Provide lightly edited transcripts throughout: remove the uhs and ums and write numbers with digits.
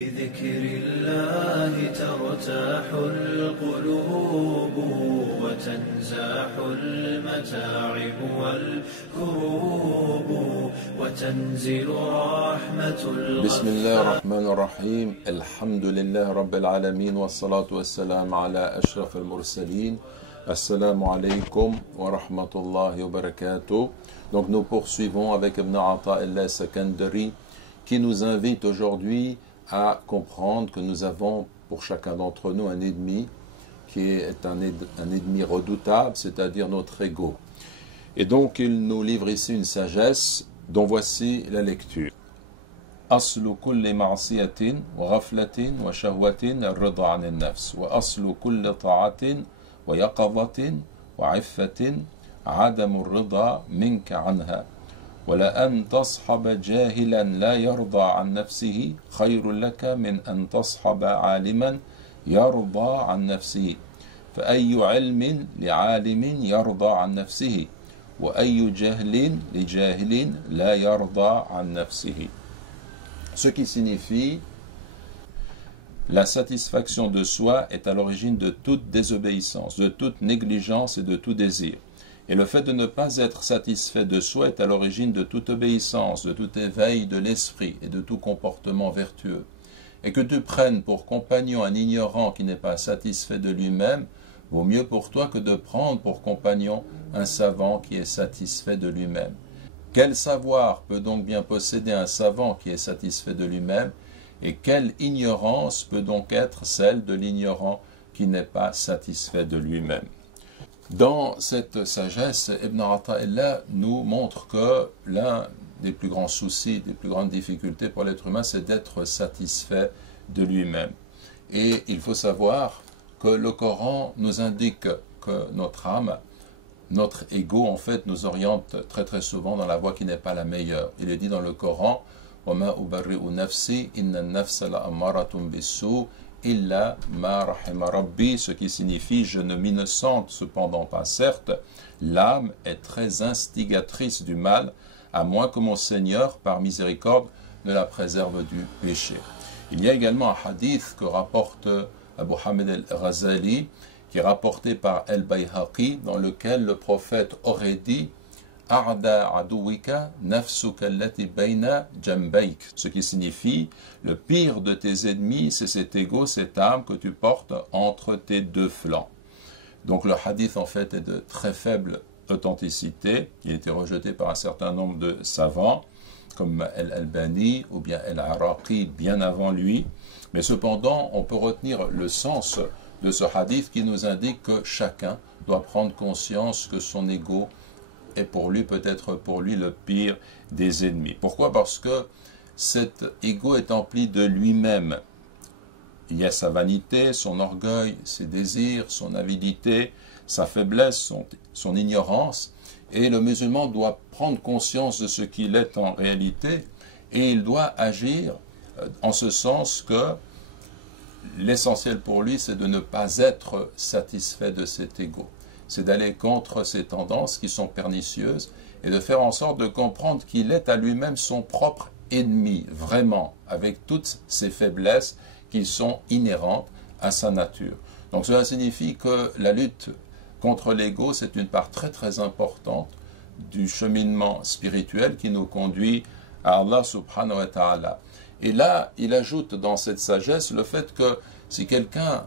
بذكر الله ترتاح القلوب وتنزاح المتاعب والكروب وتنزل رحمة الله. بسم الله الرحمن الرحيم. الحمد لله رب العالمين والصلاة والسلام على أشرف المرسلين. Assalamu alaikum wa rahmatullahi wa barakatuh. Donc nous poursuivons avec Ibn Ata'illah Sakandari qui nous invite aujourd'hui à comprendre que nous avons pour chacun d'entre nous un ennemi qui est un ennemi redoutable, c'est-à-dire notre ego. Et donc il nous livre ici une sagesse dont voici la lecture. أصل كل معصية وغفلة وشهوة الرضا عن النفس وأصل كل طاعة ويقظة وعفة عدم الرضا منك عنها ولأن تصحب جاهلا لا يرضى عن نفسه خير لك من أن تصحب عالما يرضى عن نفسه فأي علم لعالم يرضى عن نفسه وأي جهل لجاهل لا يرضى عن نفسه. Ce qui signifie la satisfaction de soi est à l'origine de toute désobéissance, de toute négligence et de tout désir. Et le fait de ne pas être satisfait de soi est à l'origine de toute obéissance, de tout éveil de l'esprit et de tout comportement vertueux. Et que tu prennes pour compagnon un ignorant qui n'est pas satisfait de lui-même, vaut mieux pour toi que de prendre pour compagnon un savant qui est satisfait de lui-même. Quel savoir peut donc bien posséder un savant qui est satisfait de lui-même, et quelle ignorance peut donc être celle de l'ignorant qui n'est pas satisfait de lui-même? Dans cette sagesse, Ibn Ata'illah nous montre que l'un des plus grands soucis, des plus grandes difficultés pour l'être humain, c'est d'être satisfait de lui-même. Et il faut savoir que le Coran nous indique que notre âme, notre ego, en fait, nous oriente très très souvent dans la voie qui n'est pas la meilleure. Il est dit dans le Coran, وَمَا أُبَرِّئُ نَفْسِي إِنَّ النَّفْسَ لَأَمَّارَةٌ بِالسُّوءِ إِلَّا مَا رَحِمَ رَبِّي, ce qui signifie « je ne m'innocente cependant pas, certes, l'âme est très instigatrice du mal, à moins que mon Seigneur, par miséricorde, ne la préserve du péché ». Il y a également un hadith que rapporte Abu Hamid al-Ghazali, qui est rapporté par al-Bayhaqi, dans lequel le prophète aurait dit A'da adouika nafsuka allati bayna jambayk, ce qui signifie le pire de tes ennemis, c'est cet ego, cette âme que tu portes entre tes deux flancs. Donc le hadith en fait est de très faible authenticité, il a été rejeté par un certain nombre de savants, comme Al-Albani ou bien Al-Araqi bien avant lui, mais cependant on peut retenir le sens de ce hadith qui nous indique que chacun doit prendre conscience que son ego est pour lui, peut-être pour lui, le pire des ennemis. Pourquoi? Parce que cet ego est empli de lui-même. Il y a sa vanité, son orgueil, ses désirs, son avidité, sa faiblesse, son ignorance. Et le musulman doit prendre conscience de ce qu'il est en réalité et il doit agir en ce sens que l'essentiel pour lui, c'est de ne pas être satisfait de cet ego. C'est d'aller contre ces tendances qui sont pernicieuses et de faire en sorte de comprendre qu'il est à lui-même son propre ennemi, vraiment, avec toutes ces faiblesses qui sont inhérentes à sa nature. Donc cela signifie que la lutte contre l'ego, c'est une part très très importante du cheminement spirituel qui nous conduit à Allah subhanahu wa ta'ala. Et là, il ajoute dans cette sagesse le fait que si quelqu'un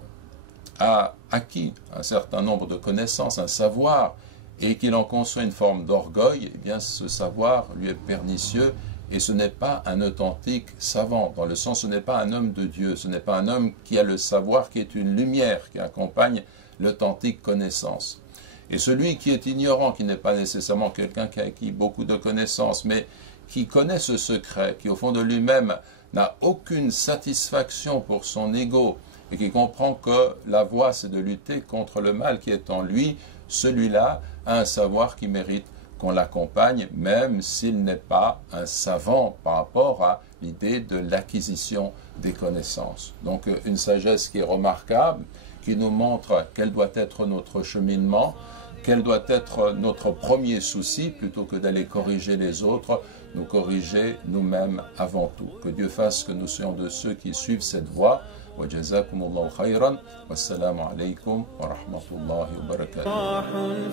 a acquis un certain nombre de connaissances, un savoir, et qu'il en conçoit une forme d'orgueil, eh bien ce savoir lui est pernicieux et ce n'est pas un authentique savant, dans le sens ce n'est pas un homme de Dieu, ce n'est pas un homme qui a le savoir qui est une lumière qui accompagne l'authentique connaissance. Et celui qui est ignorant, qui n'est pas nécessairement quelqu'un qui a acquis beaucoup de connaissances, mais qui connaît ce secret, qui au fond de lui-même n'a aucune satisfaction pour son ego, et qui comprend que la voie c'est de lutter contre le mal qui est en lui, celui-là a un savoir qui mérite qu'on l'accompagne, même s'il n'est pas un savant par rapport à l'idée de l'acquisition des connaissances. Donc une sagesse qui est remarquable, qui nous montre quel doit être notre cheminement, quel doit être notre premier souci, plutôt que d'aller corriger les autres, nous corriger nous-mêmes avant tout. Que Dieu fasse que nous soyons de ceux qui suivent cette voie. وجزاكم الله خيرا والسلام عليكم ورحمة الله وبركاته. راح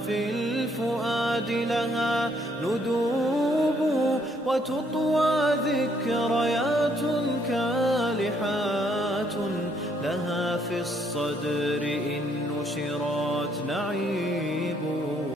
في الفؤاد لها ندوب وتطوى ذكريات كالحات لها في الصدر إن نشرات نعيب.